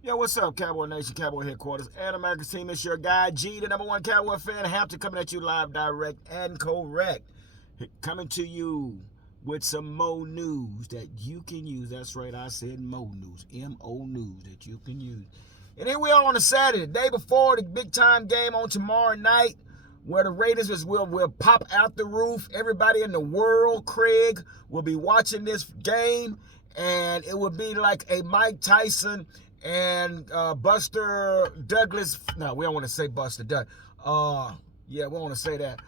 Yo, what's up, Cowboy Nation, Cowboy Headquarters, and America's team? It's your guy, G, the number one Cowboy fan, Hampton, coming at you live, direct, and correct. Coming to you with some Mo news that you can use. That's right, I said Mo news, M-O news that you can use. And here we are on a Saturday, the day before the big-time game on tomorrow night, where the Raiders will pop out the roof. Everybody in the world, Craig, will be watching this game, and it will be like a Mike Tyson and Buster Douglas. No, we don't want to say Buster Douglas. Yeah, we don't want to say that.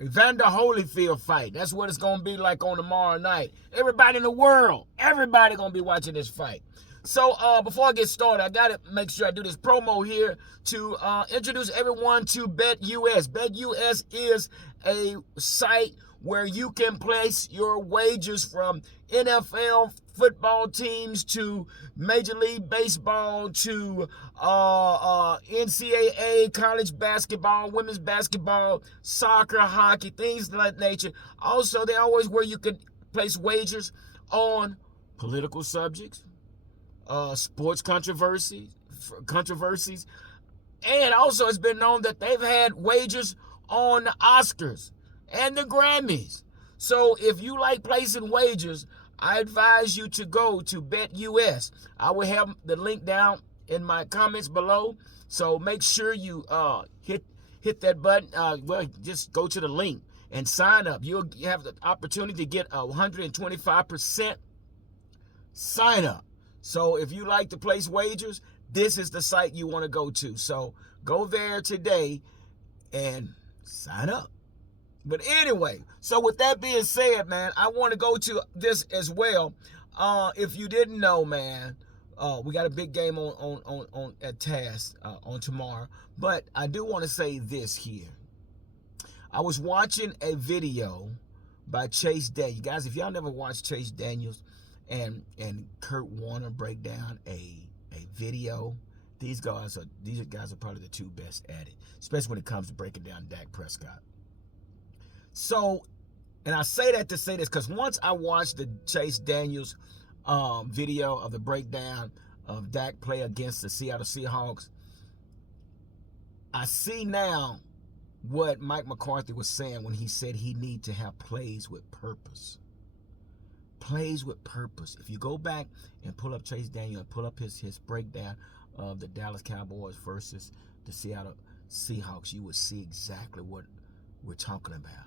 Evander Holyfield fight. That's what it's gonna be like on tomorrow night. Everybody in the world, everybody gonna be watching this fight. So before I get started, I gotta make sure I do this promo here to introduce everyone to Bet.US. Bet.US is a site where you can place your wagers from NFL football teams to Major League Baseball to NCAA, college basketball, women's basketball, soccer, hockey, things of that nature. Also, they always where you can place wagers on political subjects, sports controversies, and also it's been known that they've had wagers on the Oscars and the Grammys. So if you like placing wagers, I advise you to go to BetUS. I will have the link down in my comments below. So make sure you hit that button. Well, just go to the link and sign up. You'll have the opportunity to get a 125% sign up. So if you like to place wagers, this is the site you want to go to. So go there today and sign up. But anyway, so with that being said, man, I want to go to this as well. If you didn't know, man, we got a big game on at TAS on tomorrow. But I do want to say this here. I was watching a video by Chase Daniels. Guys, if y'all never watched Chase Daniels and Kurt Warner break down a video, these guys are probably the two best at it, especially when it comes to breaking down Dak Prescott. So, and I say that to say this because once I watched the Chase Daniels video of the breakdown of Dak play against the Seattle Seahawks, I see now what Mike McCarthy was saying when he said he need to have plays with purpose. Plays with purpose. If you go back and pull up Chase Daniel and pull up his breakdown of the Dallas Cowboys versus the Seattle Seahawks, you would see exactly what we're talking about.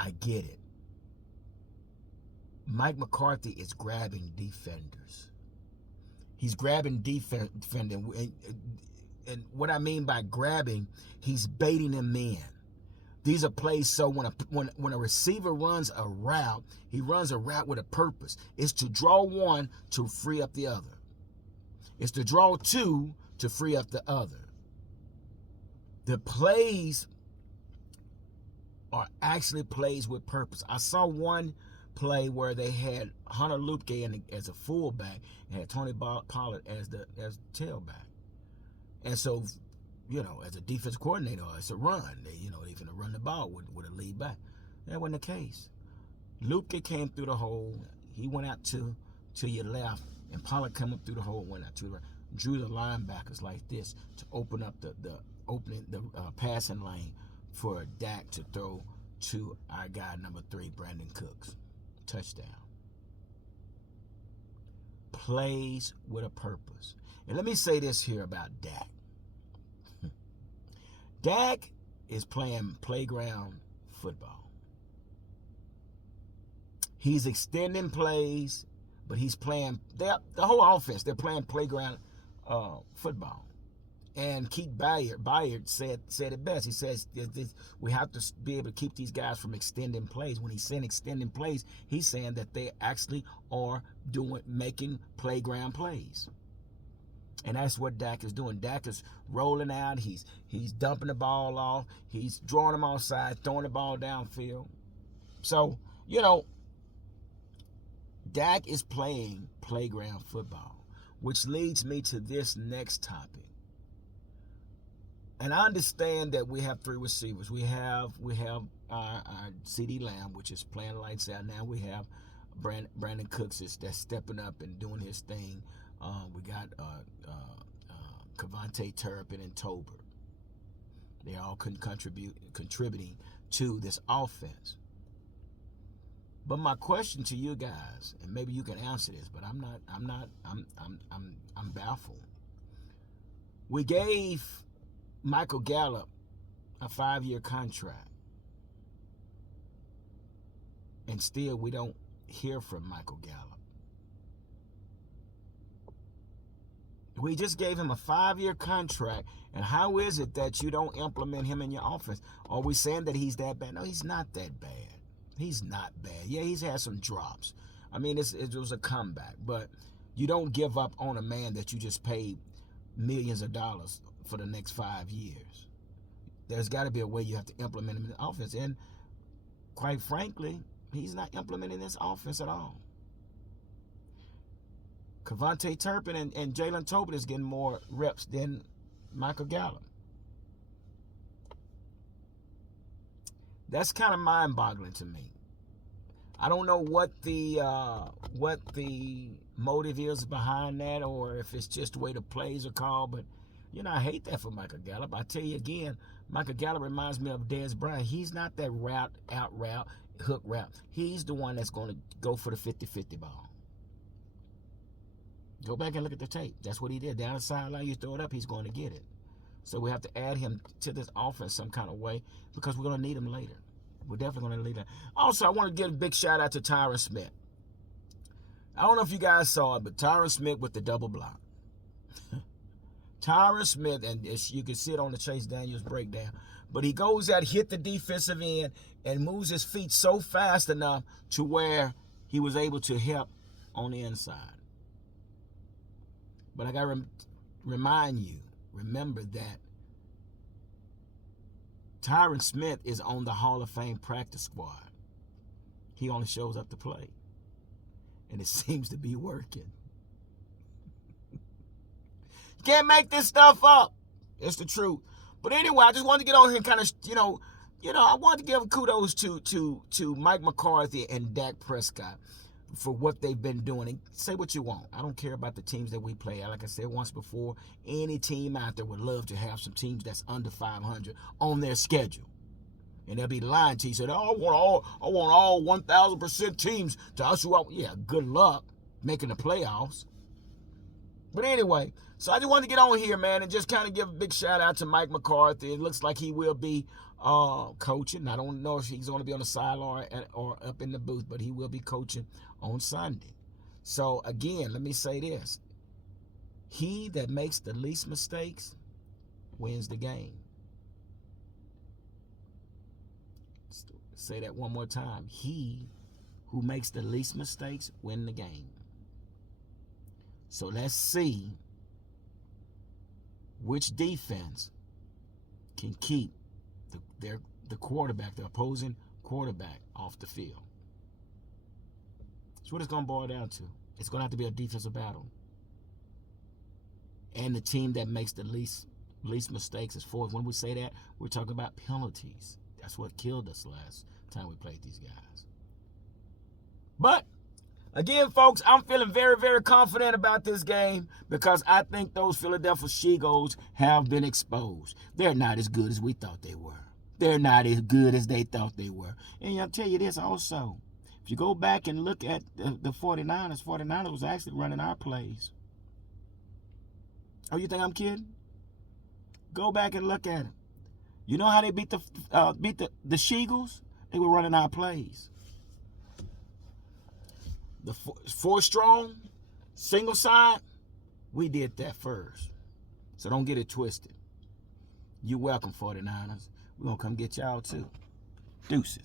I get it. Mike McCarthy is grabbing defenders. He's grabbing defending. And what I mean by grabbing, he's baiting them in. These are plays so when a receiver runs a route, he runs a route with a purpose. It's to draw one to free up the other. It's to draw two to free up the other. The plays are actually plays with purpose. I saw one play where they had Hunter Luepke as a fullback and had Tony Pollard as the tailback. And so, as a defense coordinator, it's a run. They're going to run the ball with a lead back. That wasn't the case. Luepke came through the hole. He went out to your left, and Pollard came up through the hole and went out to the right. Drew the linebackers like this to open up the passing lane for Dak to throw to our guy number 3, Brandon Cooks. Touchdown. Plays with a purpose. And let me say this here about Dak. Dak is playing playground football. He's extending plays, but he's playing, the whole offense, they're playing playground football. And Keith Byard said it best. He says we have to be able to keep these guys from extending plays. When he's saying extending plays, he's saying that they actually are making playground plays. And that's what Dak is doing. Dak is rolling out. He's dumping the ball off. He's drawing them outside, throwing the ball downfield. So, Dak is playing playground football, which leads me to this next topic. And I understand that we have 3 receivers. We have our CeeDee Lamb, which is playing lights out now. We have Brandon Cooks that's stepping up and doing his thing. We got Pt.2 and Tober. They all contributing to this offense. But my question to you guys, and maybe you can answer this, but I'm baffled. We gave Michael Gallup a 5-year contract, and still we don't hear from Michael Gallup. We just gave him a 5-year contract, and how is it that you don't implement him in your offense? Are we saying that he's that bad? No, he's not that bad. He's not bad. Yeah, he's had some drops. I mean, it was a comeback, but you don't give up on a man that you just paid millions of dollars for the next 5 years. There's got to be a way you have to implement him in the offense, and quite frankly, he's not implementing this offense at all. Pt.2 and Jalen Tobin is getting more reps than Michael Gallup. That's kind of mind-boggling to me. I don't know what the motive is behind that, or if it's just the way the plays are called. But I hate that for Michael Gallup. I tell you again, Michael Gallup reminds me of Dez Bryant. He's not that out route, hook route. He's the one that's going to go for the 50-50 ball. Go back and look at the tape. That's what he did. Down the sideline, you throw it up, he's going to get it. So we have to add him to this offense some kind of way, because we're going to need him later. We're definitely going to need him. Also, I want to give a big shout out to Tyron Smith. I don't know if you guys saw it, but Tyron Smith with the double block. Tyron Smith, and you can see it on the Chase Daniels breakdown, but he goes out, hit the defensive end, and moves his feet so fast enough to where he was able to help on the inside. But I got to remember that Tyron Smith is on the Hall of Fame practice squad. He only shows up to play. And it seems to be working. You can't make this stuff up. It's the truth. But anyway, I just wanted to get on here and kind of, I wanted to give kudos to Mike McCarthy and Dak Prescott for what they've been doing. And say what you want. I don't care about the teams that we play. Like I said once before, any team out there would love to have some teams that's under 500 on their schedule. And they'll be lying to you. Said, I want all 1,000% teams to usher out. Yeah, good luck making the playoffs. But anyway, so I just wanted to get on here, man, and just kind of give a big shout out to Mike McCarthy. It looks like he will be coaching. I don't know if he's going to be on the sideline or up in the booth, but he will be coaching on Sunday. So again, let me say this. He that makes the least mistakes wins the game. Say that one more time. He who makes the least mistakes win the game. So let's see which defense can keep the quarterback, the opposing quarterback, off the field. That's what it's going to boil down to. It's going to have to be a defensive battle. And the team that makes the least mistakes is fourth. When we say that, we're talking about penalties. That's what killed us last time we played these guys. But again, folks, I'm feeling very, very confident about this game because I think those Philadelphia Eagles have been exposed. They're not as good as we thought they were. They're not as good as they thought they were. And I'll tell you this also. If you go back and look at the 49ers was actually running our plays. Oh, you think I'm kidding? Go back and look at it. You know how they beat the Eagles? They were running our plays. The four strong, single side, we did that first. So don't get it twisted. You're welcome, 49ers. We're going to come get y'all too. Deuces.